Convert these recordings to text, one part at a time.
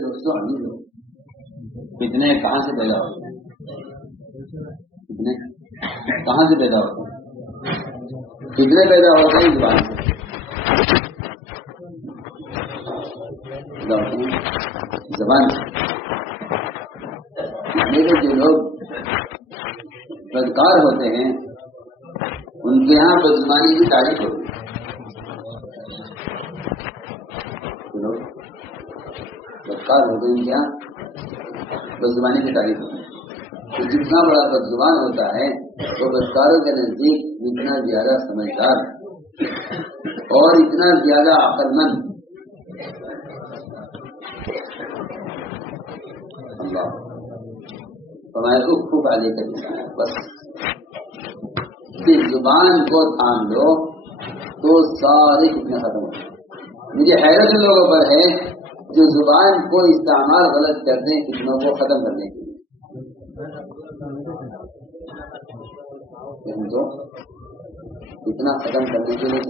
دوستوں فتنے کہاں سے پیدا ہوتے ہیں؟ فتنے کہاں سے پیدا ہوتے ہیں؟ فتنے پیدا ہوتے ہیں زبان سے، پیدا ہوتے ہیں زبان سے۔ میرے جو لوگ بدکار ہوتے ہیں ان کے یہاں بدزبانی کی تعریف ہوتی ہے۔ بدکار ہوتے ہیں ان کے یہاں بدزبانی کی تعریف ہوتی ہے۔ تو جتنا بڑا بدزبان ہوتا ہے وہ بدکاروں کے نزدیک اتنا زیادہ سمجھدار اور اتنا زیادہ عقل مند۔ اللہ فرمایا خوب علی کا بس زبان کو تھام لو تو سارے فتنے ختم ہو۔ مجھے حیرت ان لوگوں پر ہے جو زبان کو استعمال غلط کرتے ہیں فتنوں کو ختم کرنے کے لیے۔ تو فتنہ ختم کرنے کے لیے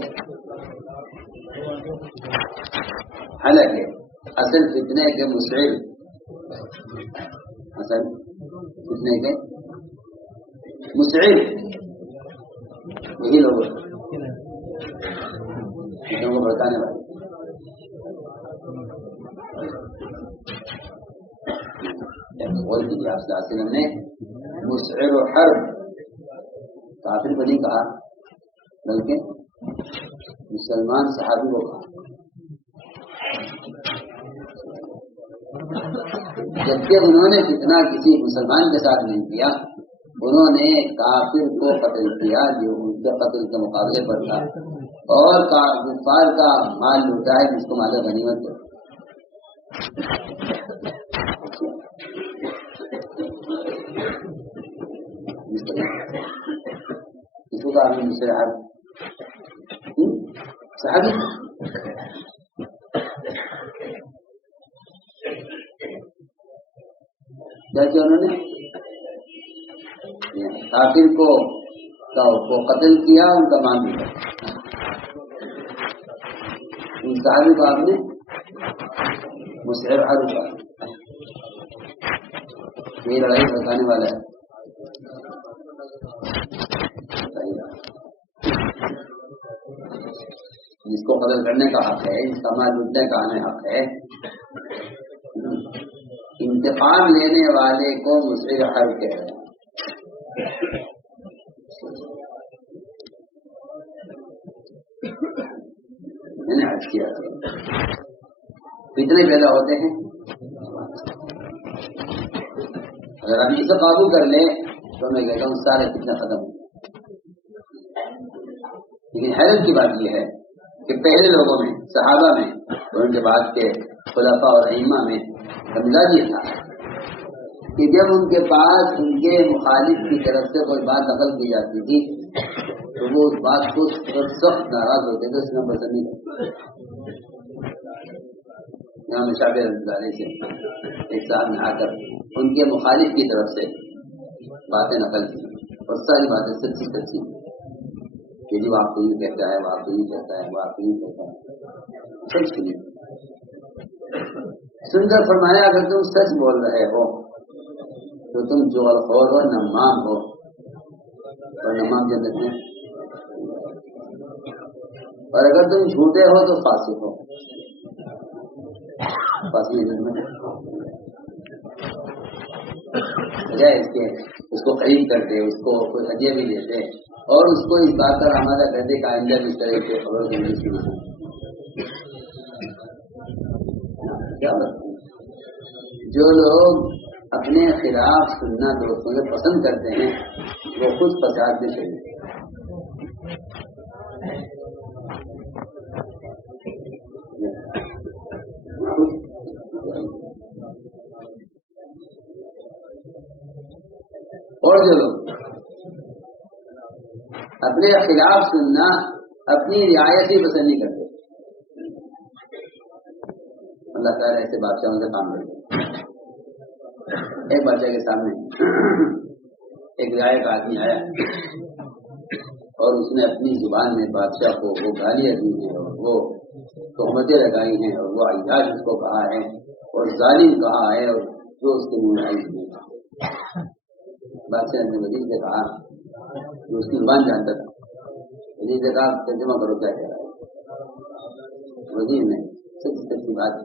حالانکہ اصل فتنے کے مسعر، اصل فتنے کے مسعر یہی لوگ فتنوں کو بھڑکانے والے۔ بول دیجیے آپ سے نے مسعر حرب کافر کو نہیں کہا بلکہ مسلمان صحابی کو کہا، جبکہ انہوں نے فتنہ کسی مسلمان کے ساتھ نہیں کیا، انہوں نے کافر کو قتل کیا جو ان کے قتل کے مقابلے پر تھا، اور کفار کا مال لوٹا ہے جس کو مال غنیمت ہے۔ اس کو کہا ہم سے صحابی جیسے انہوں نے کافر کو قتل کیا، ان کا مان لیا، ان صحابی کو آپ نے مسعر حرب کہا۔ یہ لڑائی بتانے والا ہے، جس کو قتل کرنے کا حق ہے، جس کا مال لوٹنے کا ہمیں حق ہے، انتقام لینے والے کو مسعر حرب کہہ رہے ہیں۔ میں نے عرض کیا فتنے پیدا ہوتے ہیں، اگر ہم اسے قابو کر لیں تو میں کہتا ہوں سارے فتنے ختم ہو۔ لیکن حیرت کی بات یہ ہے کہ پہلے لوگوں میں، صحابہ میں اور ان کے بعد کے خلفاء اور ائمہ میں مزاج یہ تھا کہ جب ان کے پاس ان کے مخالف کی طرف سے کوئی بات نقل کی جاتی تھی تو وہ اس بات کو سخت ناراض ہوتے تھے، اس میں پسند نہیں کرتے۔ امام شافعی رحمۃ اللہ علیہ سے ایک صاحب نے آ کر ان کے مخالف کی طرف سے باتیں نقل کی اور ساری باتیں سچی سچی کہ جو آپ کو یہ کہتا ہے، وہ آپ کو یہ کہتا ہے، وہ آپ کو یہ کہتا ہے، سچ سنی سن کر فرمایا اگر تم سچ بول رہے ہو تو تم جوہرخور ہو، نمام ہو، اور نمام جنت میں، اور اگر تم جھوٹے ہو تو فاسق ہو، فاسق جنت میں۔ بجائے اس کے اس کو خرید کرتے، اس کو کوئی ہدیہ بھی دیتے اور اس کو اس بات کا آمادہ کرتے کہ آئندہ بھی اس طرح کی خبروں کی نہیں سنی۔ کیا بات؟ جو لوگ اپنے خلاف سننا دوستوں سے پسند کرتے ہیں وہ خود فساد میں چلے۔ اور جو لوگ اپنے خلاف سننا اپنی رعایت ہی پسند نہیں کرتے، اللہ تعالیٰ ایسے بادشاہوں سے کام کرتے۔ ایک بادشاہ کے سامنے ایک رعایت آدمی آیا اور اس نے اپنی زبان میں بادشاہ کو وہ گالیاں دی ہیں اور وہ تہمتیں لگائی ہیں اور وہ عیاش اس کو کہا ہے اور ظالم کہا ہے اور جو اس کے منہ آئی نہیں کہا. بادشاہ نے وزیر سے کہا کہ اس کی زبان جانتا تھا. وزیر سے کہا ترجمہ کرو کیا کہہ رہا ہے. وزیر نے سچی بات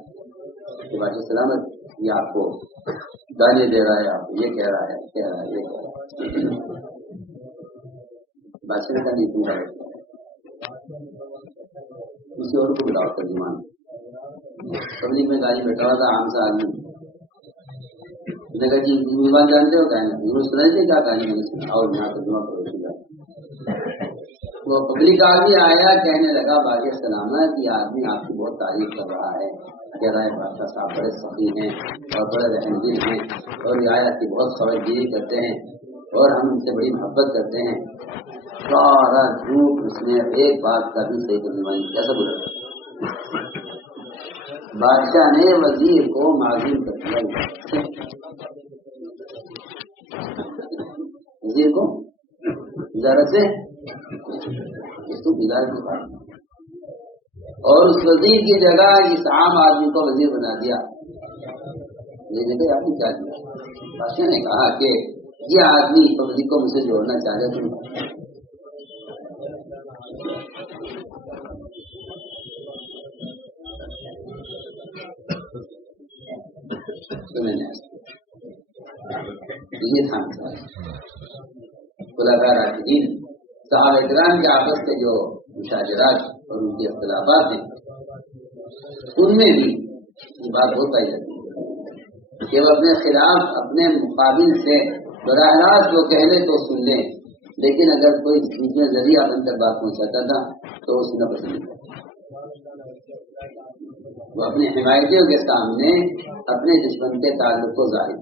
کہ بادشاہ سلامت یہ آپ کو گالی دے رہا ہے, آپ یہ کہہ رہا ہے یہ کہہ رہا ہے. بادشاہ نے کہا نہیں تم غلط کہہ رہا ہے, کسی اور کو بتاؤ ترجمان. پبلک میں گالی بیٹھا ہوا تھا عام سا آدمی. نے کہا جی زبان جانتے ہو کہنا سنائیے کیا کہانی میں نے سنا اور یہاں ترجمہ کرو. وہ پبلک آدمی آیا کہنے لگا باقی سلامت یہ آدمی آپ کی بہت تعریف کر رہا ہے, کہہ رہا ہے بادشاہ صاحب بڑے سخی ہیں اور بڑے رحم دل ہیں اور رعایا کی بہت خبرداری کرتے ہیں اور ہم ان سے بڑی محبت کرتے ہیں. سارا جھوٹ اس نے ایک بات کا بھی صحیح ترجمہ نہیں. کیسا بولا؟ بادشاہ نے وزیر کو معذور کر دیا. وزیر کو ذرا سے اس کو بگاڑ کی بات اور اس وزیر کی جگہ اس عام آدمی کو وزیر بنا دیا. یہ جگہ آدمی کیا دیا؟ بادشاہ نے کہا کہ یہ آدمی پبلک کو مجھ سے جوڑنا چاہ رہے تھے. یہ تھا خلفاء راشدین صحابہ کرام کے آپس کے جو مشاجرات اور ان کے اختلافات ہیں ان میں بھی یہ بات بہت پائی جاتی ہے کہ وہ اپنے خلاف اپنے مقابل سے براہ راست وہ کہہ لے تو سن لیں, لیکن اگر کوئی بیچ میں ذریعہ بن کر بات پہنچاتا تھا تو وہ سننا پسند نہیں کرتا. وہ اپنے حمایتیوں کے سامنے اپنے دشمن کے تعلق کو ظاہر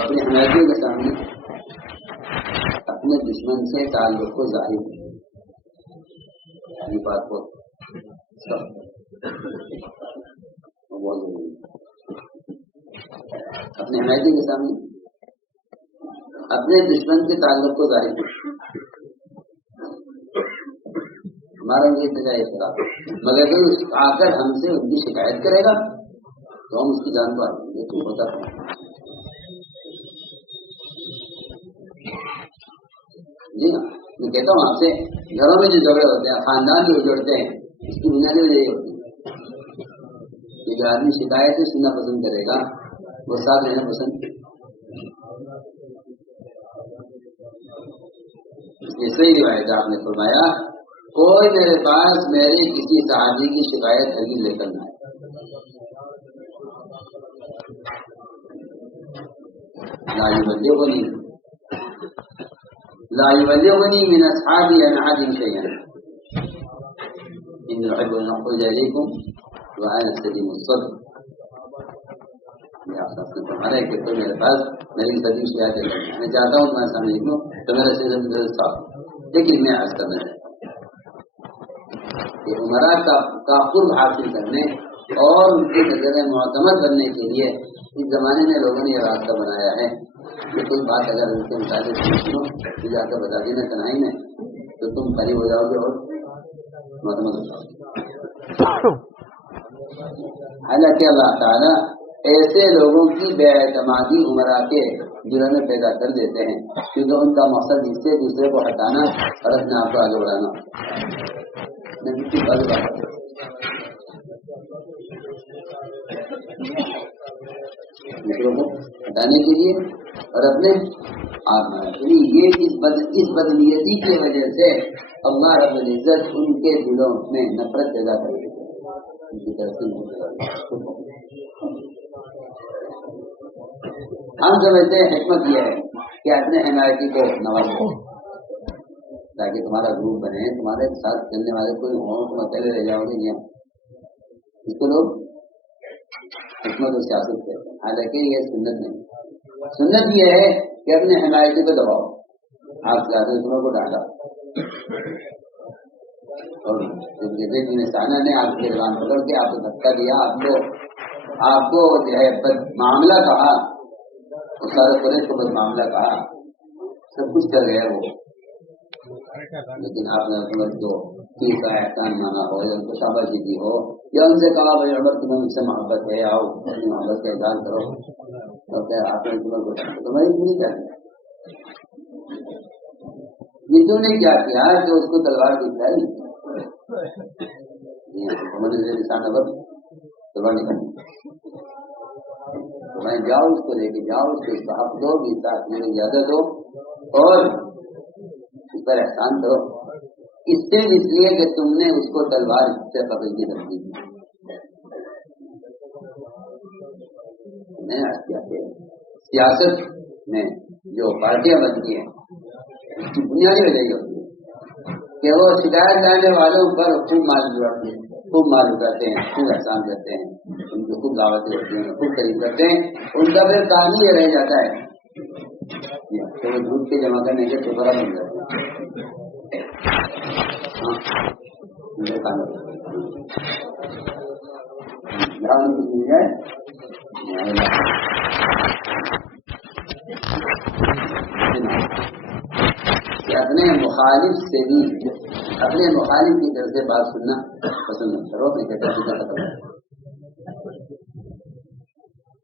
اپنے حمایتیوں کے سامنے اپنے دشمن سے تعلق کو ظاہر یہ بات بہت ضروری ہے. اپنے حمایتی کے سامنے اپنے دشمن کے تعلق کو ظاہر ہمارا یہ سجا اس طرح, مگر اگر آ کر ہم سے ان کی شکایت کرے گا تو ہم اس کی جان کو آئیں گے. تو ہوتا ہے جی ہاں, میں کہتا ہوں آپ سے گھروں میں جو جھگڑے ہوتے ہیں خاندان جو جڑتے ہیں اس کی بنیادی وجہ یہ ہوتی ہے کہ جو آدمی شکایتیں سننا پسند کرے گا وہ ساتھ رہنا پسند. یہ صحیح روایت آپ نے فرمایا کوئی میرے پاس میرے کسی صحابی کی شکایت ہرگز لے کر نہ آئے. لا يبلغني من اصحابي عن احد شيئا ان احب ان اخرج اليكم وانا سليم الصدر. ہمارا کہ تو میرے پاس میری سبھی شکایت ہے, میں چاہتا ہوں تمہارے سامنے لکھ لوں تو میرا سیزن صاف, لیکن میں عرض کرنا چاہتا ہوں کہ عمرا کا قرب حاصل کرنے اور ان کی نظر معتمد کرنے کے لیے اس زمانے میں لوگوں نے یہ راستہ بنایا ہے کہ کوئی بات اگر ان کے مطابق سنو تو جا کر بتا دینا تنہائی میں تو تم قریب ہو جاؤ گے اور معتمد ہو جاؤ گے. حالانکہ اللہ تعالیٰ ایسے لوگوں کی بے اعتمادی عمرا کے دلوں میں پیدا کر دیتے ہیں کیونکہ ان کا مقصد اس سے دوسرے کو ہٹانا اور اپنے آپ کو آگے بڑھانا. دوسروں کو ہٹانے کے لیے اور اپنے آپ یہ اس بدنیتی کی وجہ سے اللہ رب العزت ان کے دلوں میں نفرت پیدا کر دیتے ہیں. ان کی طرف سے ہم سمجھتے ہیں حکمت یہ ہے کہ اپنے حمایتی کو نوازو تاکہ تمہارا گروپ بنے, تمہارے ساتھ چلنے والے کوئی ہوں تم اکیلے رہ جاؤ گے. اس کو لوگ حکمت و سیاست کہتے ہیں, حالانکہ یہ سنت نہیں. سنت یہ ہے کہ اپنے حمایتی کو دباؤ, آپ سیاستوں کو ڈالا اور سانہ نے آپ کے زبان پکڑ کے آپ کو دھکا دیا, آپ کو جو ہے معاملہ کہا, سارے قریش کو بس معاملہ کہا, سب کچھ کر گیا وہ, لیکن آپ نے عمر کو چیز کا احسان مانا ہو یا ان کو شاباشی دی ہو یا ان سے کہا بھائی عمر تمہیں مجھ سے محبت ہے آؤ اپنی محبت کا اظہار کرو تو پھر آپ نے عمر کو تمہاری نہیں کرنا یہ تو نے کیا کیا کہ اس کو تلوار دکھلائی محمد نسان نبر تلوار نکالنی تو میں جاؤ اس کو لے کے جاؤ اس کو حق دو بھی ساتھ میں زیادہ دو اور اس پر احسان کرو اس سے اس لیے کہ تم نے اس کو تلوار سے پکڑ کے رکھ دی سیاست میں جو پارٹیاں بنتی ہیں اس کی بنیادی وجہ یہ ہوتی ہے کہ وہ شکایت لانے والوں پر خوب مال کرتے ہیں خوب احسان کرتے ہیں ان کو خوب دعوتیں ہوتی ہیں خوب قریب کرتے ہیں ان کا پھر کام ہی رہ جاتا ہے تو وہ دودھ کے جمع کرنے کے دوبارہ بن جاتے اپنے مخالف سے بھی اپنے مخالف کی طرف سے بات سننا پسند نہیں کرو اپنے کہتے ہیں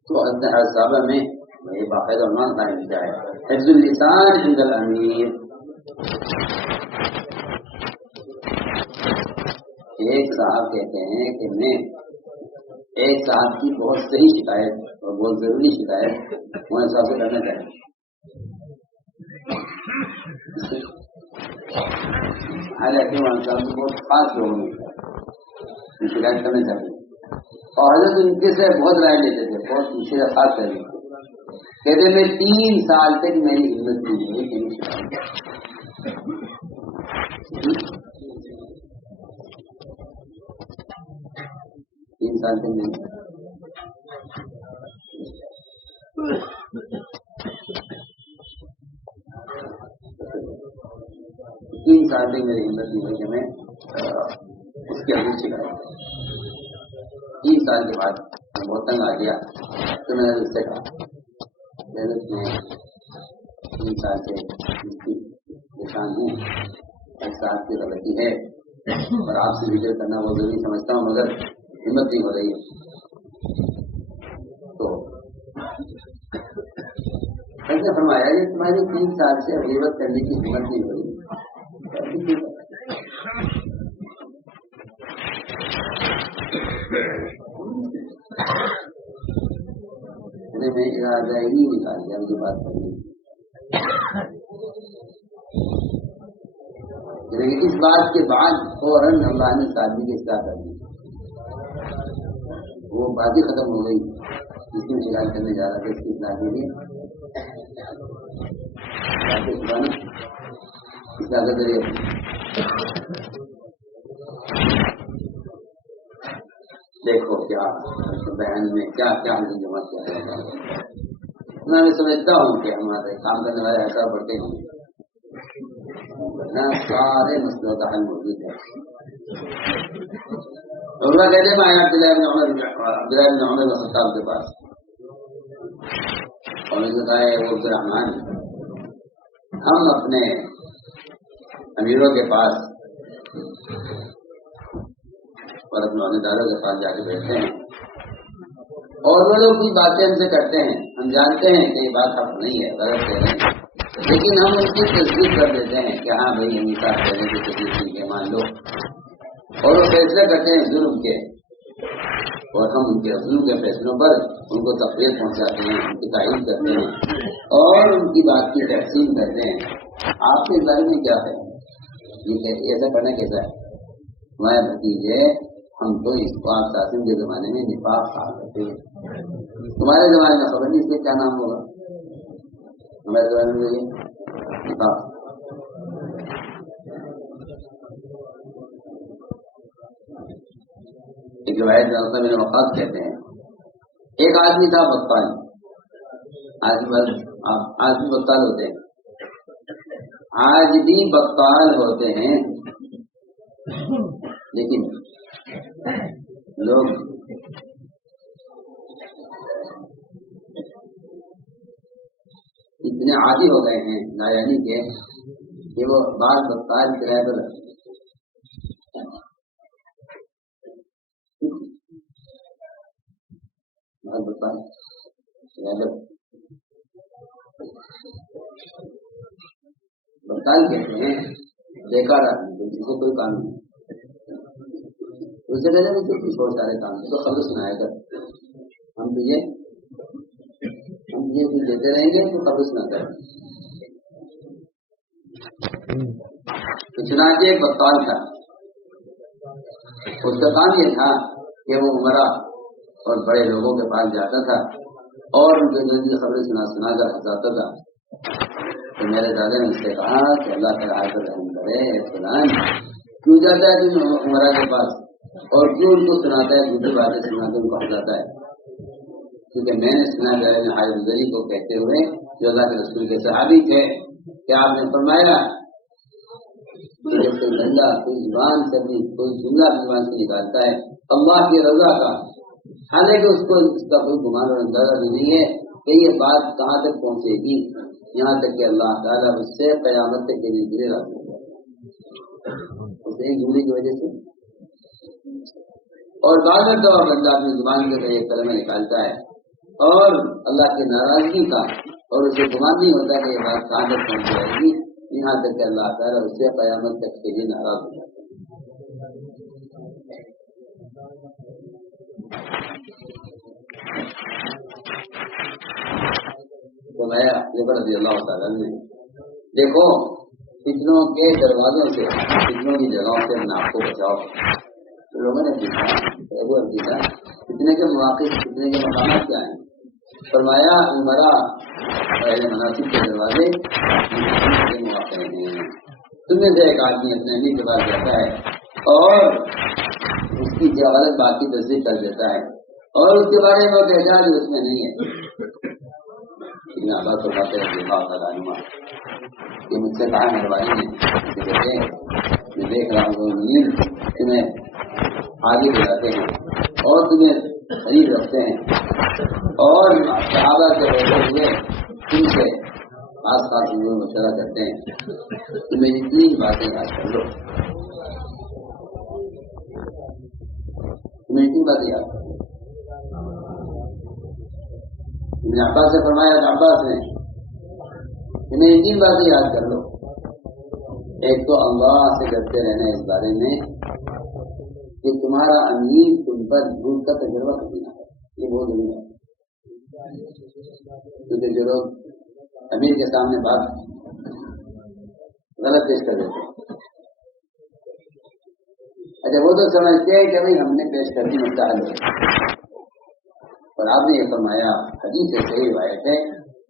تو ہر صحابہ میں یہ باقاعدہ عنوان قائم کیا ہے حفظ اللسان عند الامیر. ایک صاحب کہتے ہیں کہ میں ایک صاحب کی بہت صحیح شکایت اور بہت ضروری شکایت مولانا صاحب سے کرنا چاہیں حالانکہ مولانا صاحب کو بہت خاص لوگوں میں شکایت کرنا چاہتے ہیں اور حضرت ان کے سے بہت رائے لیتے تھے بہت دوسرے سے خاص کر لیتے کہتے میں 3 سال تک میری ہمت نہیں ہوئی کہ تین سال تک نہیں 3 سال تک میری ہمت نہیں ہوئی کہ میں اس کی حدیث شکایت 3 سال کے بعد بہت تنگ آ گیا تو میں نے اس سے کہا میں 3 سال سے اس کی نشان ہوں ایک سال کی غلطی ہے اور آپ سے ذکر کرنا وہ ضروری سمجھتا ہوں مگر ہمت نہیں ہو رہی ہے تو ایسے فرمایا کہ تمہاری 3 سال سے غیبت کرنے کی ہمت نہیں ہو رہی میں ارادہ ہی نکال دیا مجھے بات کرنی لیکن اس بات کے بعد فوراً اللہ نے شادی کی اصلاح کر دی وہ بات ہی ختم ہو گئی جس کی شکایت کرنے جا رہا تھا اس کی اصلاح کے لیے اصلاح کے ذریعے دیکھو کیا بیان میں کیا کیا ہمیں جمع کیا جاتا ہے میں سمجھتا ہوں کہ ہمارے کام کرنے والے ایسا پڑھتے ہیں سارے مسئلوں کا حل موجود ہے اللہ کہتے ہیں میں آیا عبداللہ بن عمر بن خطاب کے پاس اور نے بتایا وہ عبد الرحمان ہم اپنے امیروں کے پاس اور اپنے عہدیداروں کے پاس جا کے بیٹھتے ہیں اور وہ لوگ بھی باتیں ہم سے کرتے ہیں ہم جانتے ہیں کہ یہ بات حق نہیں ہے غلط کہہ رہے ہیں لیکن ہم اس کی تصدیق کر دیتے ہیں کہ ہاں بھائی ہم صاحب کہنے کی تصدیق نہیں ہے مان لو اور وہ فیصلے کرتے ہیں ظلم کے اور ہم ان کے ظلم کے فیصلوں پر ان کو تفریح پہنچاتے ہیں ان کی تعریف کرتے ہیں اور ان کی بات کی تحسین کرتے ہیں آپ کے بارے میں کیا ہے یہ ایسا کرنا کیسا ہے ہمارے بھتیجے ہم تو اس کو آپ شاسن کے زمانے میں نفاق کہا کرتے ہیں تمہارے زمانے میں خبر نہیں اس کے کیا نام ہوگا ہمارے زمانے میں یہ نفاق ایک روایت میں میرے وقات کہتے ہیں ایک آدمی تھا بکال آج بھی بکال ہوتے ہیں آج بھی بکال ہوتے ہیں لیکن لوگ اتنے عادی ہو گئے ہیں نایانی کے یہ وہ بعض بطال کرایہ پر بطال کہتے ہیں بیکار آدمی جس کو کوئی کام نہیں، اسے کہتے ہیں کہ کچھ بہت سارے کام تو خبر سنایا کر، ہم تجھے کچھ دیتے رہیں گے تو خبر سنا کر۔ چنانچہ ایک بطال تھا، اس کا کام یہ تھا کہ وہ عمرہ اور بڑے لوگوں کے پاس جاتا تھا اور ان کے دل کی خبریں سنا کر ہنساتا تھا۔ تو میرے دادا نے اس سے کہا کہ اللہ تعالیٰ آ کر رحم کرے، فلان کیوں جاتا ہے تم عمرہ کے پاس اور کیوں ان کو سناتا ہے، جھوٹی باتیں سنا کے ان کو ہنساتا ہے؟ کیونکہ میں نے سنا جائے حاجت زری کو کہتے ہوئے جو اللہ کے رسول کے صحابی تھے کہ آپ نے فرمایا کہ جب کوئی بندہ کوئی زبان سے کوئی جملہ زبان سے نکالتا ہے اللہ کی رضا کا، حالانکہ اس کو اس کا کوئی گمان اور اندازہ بھی نہیں ہے کہ یہ بات کہاں تک پہنچے گی، یہاں تک کہ اللہ تعالیٰ اس سے قیامت تک کے لیے گرے راضی ہو جائے اس ایک جملے کی وجہ سے۔ اور بعد میں تو بندہ اپنی زبان کے ذریعے کلمہ نکالتا ہے اور اللہ کی ناراضگی کا، اور اسے گمان نہیں ہوتا کہ یہ بات کہاں تک پہنچ جائے گی، یہاں تک کہ اللہ تعالیٰ اس سے قیامت تک کے لیے ناراض ہو جاتا ہے۔ تو میں رضی اللہ تعالیٰ نے دیکھو فتنوں کے دروازوں سے، فتنوں کی جگہوں سے اپنے آپ کو بچاؤ۔ تو لوگوں نے پوچھا فتنے کے مواقع، فتنے کے مقامات کیا ہیں؟ فرمایا عمرہ پہلے مناسب کے دروازے کے مواقع ہیں۔ تم میں سے ایک آدمی اپنے امی کے پاس جاتا ہے اور اس کی غلط بات کی تصدیق کر دیتا ہے اور اس کے بارے میں کہتا ہے جو اس میں نہیں ہے۔ بات باتیں کہ مجھ سے کہا مہربانی ہے، میں دیکھ رہا ہوں تمہیں آگے بلاتے ہیں اور تمہیں قریب رکھتے ہیں اور صحابہ کے رہتے ہوئے تم سے آس پاس لوگ مشورہ کرتے ہیں، تمہیں اتنی باتیں یاد کر لو، تمہیں اتنی باتیں یاد کر لو۔ ابن عباس سے فرمایا کہ عباس نے تمہیں اتنی باتیں یاد کر لو، ایک تو اللہ سے ڈرتے رہنا اس بارے میں کہ تمہارا امیر تم پر جھوٹ کا تجربہ کرنا ہے، یہ بہت ضروری ہے، کیونکہ جو لوگ امیر کے سامنے بات غلط پیش کر دیتے ہیں، اچھا وہ تو سمجھتے ہیں کہ بھائی ہم نے پیش کر دی مستحل ہے، اور آپ نے یہ فرمایا حدیث سے صحیح روایت ہے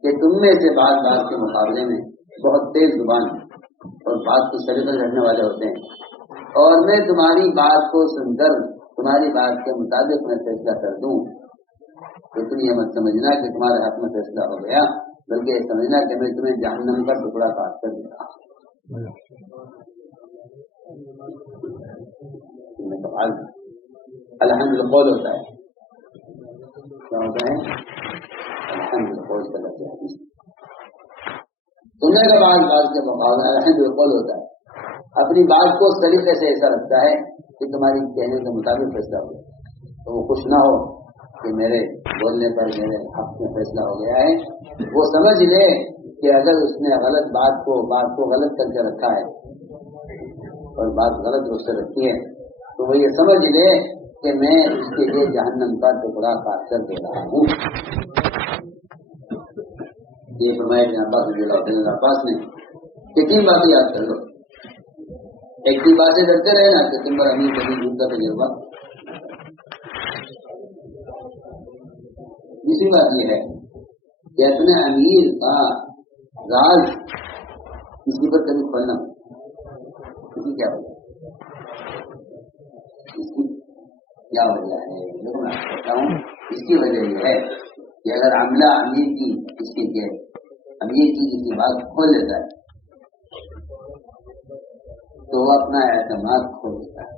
کہ تم میں سے بعض بات کے مقابلے میں بہت تیز زبان اور بات کو سرے پر رکھنے والے ہوتے ہیں، اور میں تمہاری بات کو سن کر تمہاری بات کے مطابق میں فیصلہ کر دوں تو تم یہ مت سمجھنا کہ تمہارے حق میں فیصلہ ہو گیا، بلکہ یہ سمجھنا کہ میں تمہیں جہنم کا ٹکڑا کاٹ کر دے رہا ہوں۔ الحمد القول ہوتا ہے، کیا ہوتا ہے؟ الحمد القول کا لفظ ہے، سننے کے بعد بات کے مقابلے الحمد القول ہوتا ہے، اپنی بات کو اس طریقے سے ایسا رکھتا ہے کہ تمہاری کہنے کے مطابق فیصلہ ہو گیا، تو وہ خوش نہ ہو کہ میرے بولنے پر میرے حق میں فیصلہ ہو گیا ہے، وہ سمجھ لے کہ اگر اس نے غلط بات کو غلط کر کے رکھا ہے اور بات غلط روپ سے رکھی ہے تو وہ یہ سمجھ لے کہ میں اس کے لیے جہنم کا ٹکڑا کاٹ کر دے رہا ہوں۔ یہ فرمایا عباس نے کہ تین باتیں یاد کر لو، ایک کی باتیں کرتے رہے نا کہ تم پر امیر کبھی جھوٹ کا تجربہ، دوسری بات یہ ہے کہ اپنے امیر کا راز کسی پر کبھی کھولنا، کسی کیا وجہ، اس کی کیا وجہ ہے جو میں کہتا ہوں، اس کی وجہ یہ ہے کہ اگر عاملہ امیر کی کسی بات کھول لیتا ہے تو وہ اپنا اعتماد کھو دیتا ہے،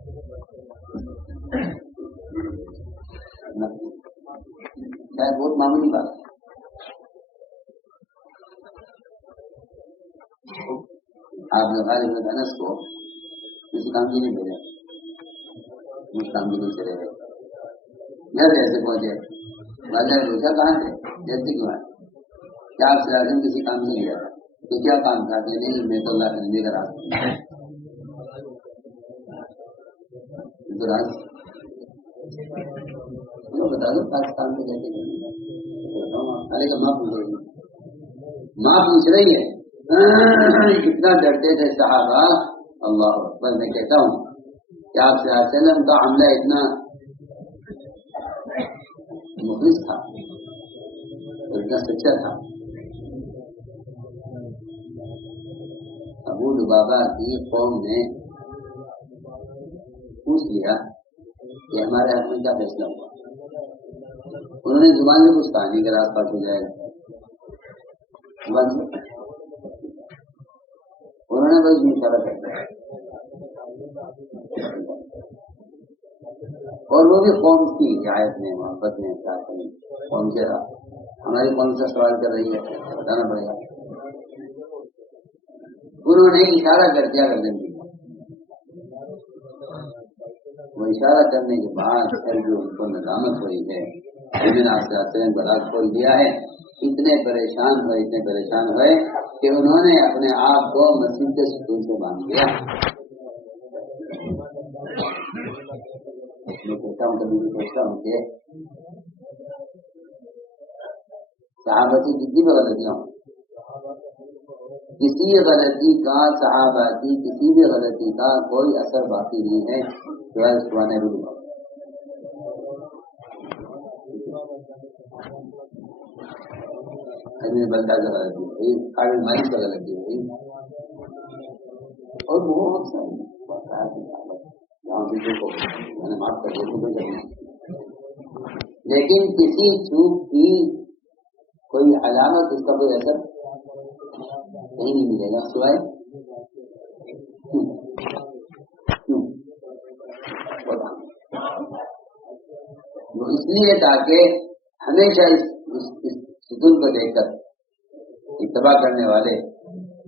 شاید بہت معمولی بات ہے۔ آپ نے غالب بن انس کو کسی کام کی نہیں بھیجا، کچھ کام کی نہیں چلے گئے، گھر جیسے پہنچے، والے نے پوچھا کہاں تھے، جیسے کیوں آئے، کیا آپ سے کسی کام سے گیا تھا، تو کیا کام تھا کہ نہیں میں تو اللہ کے نبی کا راستہ بتا دو پاکستان میں کیسے ارے ماں پوچھ رہی ہے، ماں پوچھ رہی ہے کتنا ڈرتے تھے صحابہ، اللہ اکبر، میں کہتا ہوں کہ آپ صلی اللہ علیہ وسلم کا حملہ اتنا مخلص تھا، اتنا سچا تھا. ابو لبابہ کی قوم نے پوچھ لیا کہ ہمارے حق میں کیا فیصلہ ہوا، انہوں نے زبان سے کچھ کہا نہیں کہ راستہ ہو جائے گا، انہوں نے بس اشارہ کر دیا، اور وہ بھی قوم کی رعایت میں محبت میں قوم سے ہماری قوم سے سوال کر رہی ہے بتانا پڑے گا. انہوں نے اشارہ کر دیا گردن کی، وہ اشارہ کرنے کے بعد پھر جو ان کو ندامت ہوئی ہے بلاک کھول دیا ہے، اتنے پریشان ہوئے کہ انہوں نے اپنے آپ کو مسجد کے ستون سے باندھ دیا. میں کہتا ہوں کبھی بھی سوچتا ہوں کہ صحابہ کی جتنی بھی غلطیاں ہوں، کسی غلطی کا صحابہ کی کسی بھی غلطی کا کوئی اثر باقی نہیں ہے سوائے سوانے روح. بندہ کا غلطی ہوئی، قابل مالک کا غلطی ہوئی، اور بہت ساری میں نے معاف کر دیا، لیکن کسی چوک کی کوئی علامت، اس کا کوئی اثر کہیں نہیں ملے گا سوائے وہ اس لیے تاکہ ہمیشہ اس ستون کو دیکھ کر اتباع کرنے والے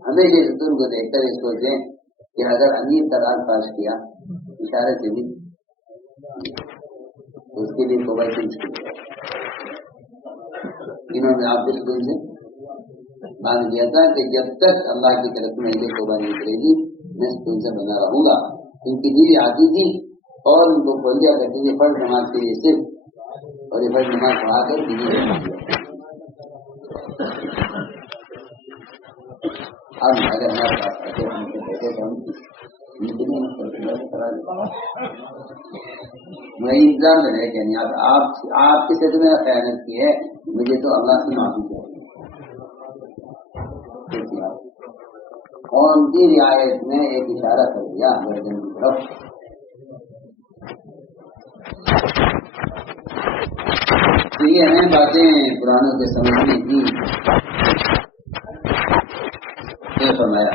ہمیشہ ستون کو دیکھ کر اس کو دیں کہ اگر امیر طلاق پاس کیا اشارے سے بھی تو اس کے لیے توبہ کی مشکل ہے. انہوں نے آپ کے ستون سے باندھ دیا تھا کہ جب تک اللہ کی طرف میں یہ توبہ نہیں کرے گی میں ستون سے بنا رہوں گا. ان کی دل آتی تھی اور ان کو کھول دیا کرتے تھے فرض نماز کے لیے صرف، اور یہ فرض نماز پڑھا کر اب اگر ہمارے پاس آتے ہم سے کہتے تھے میں انتظار میں رہے کہ نہیں آپ کسی سے میرا خیانت کی ہے، مجھے تو اللہ سے معافی چاہیے. اور ان کی رعایت میں ایک اشارہ کر دیا گردن کی طرف. تو یہ ہیں باتیں پرانوں کے سمجھنے کی. فرمایا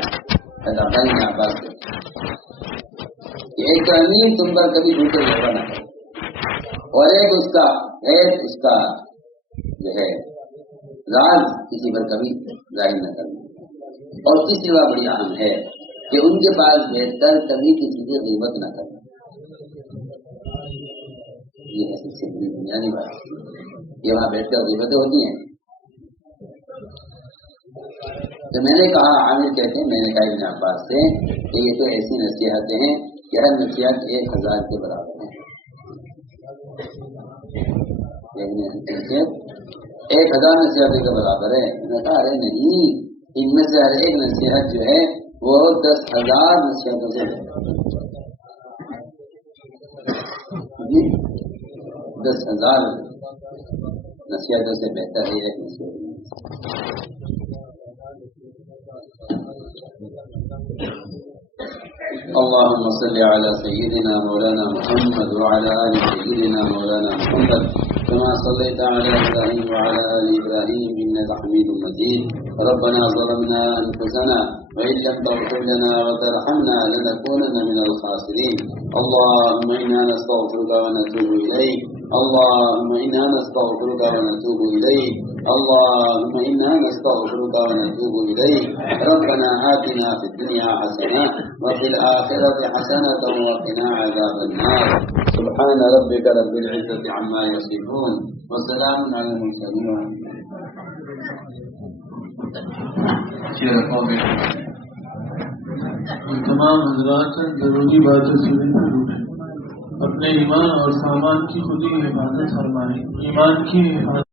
عباس سے ایک امیر تم پر کبھی جھوٹے دھوکہ نہ کرے، اور ایک اس کا جو ہے راز کسی پر کبھی ظاہر نہ کرنا. اور تیسری بات بڑی اہم ہے کہ ان کے پاس بیٹھ کر کبھی کسی کی غیبت نہ کرنا. یہ ہے سب سے بڑی بنیادی بات. یہ وہاں بیٹھ کر غیبتیں ہوتی ہیں. تو میں نے کہا عامر کہتے ہیں میں نے کہا ابن عباس سے کہ یہ تو ایسی نصیحتیں ہیں کہ ہر نصیحت 1000 کے برابر ہے. 1000 نصیحتوں کے برابر ہے. میں نے کہا ارے نہیں، ان میں سے ہر ایک نصیحت جو ہے وہ 10,000 نصیحتوں سے 10,000 نصیحتوں سے بہتر ہے ایک نصیحت. اللهم صل على سيدنا مولانا محمد وعلى آل سيدنا مولانا محمد كما صليت على إبراهيم وعلى آل إبراهيم إنك حميد مجيد. ربنا ظلمنا أنفسنا وإن لم تغفر لنا وترحمنا لنكونن من الخاسرين. اللهم إنا نستغفرك ونتوب إليك اللهم إنا نستغفرك ونتوب إليك اللهم إنا نستغفرك ونتوب إليك ربنا آتنا في الدنيا حسنة وفي الآخرة حسنة وقنا عذاب النار سبحان ربك رب العزة عما يصفون وسلام على المرسلين. تمام حضرات ضروری باتیں سنیں اپنے ایمان اور سامان کی خود ہی حفاظت فرمائیں. ایمان کی حفاظت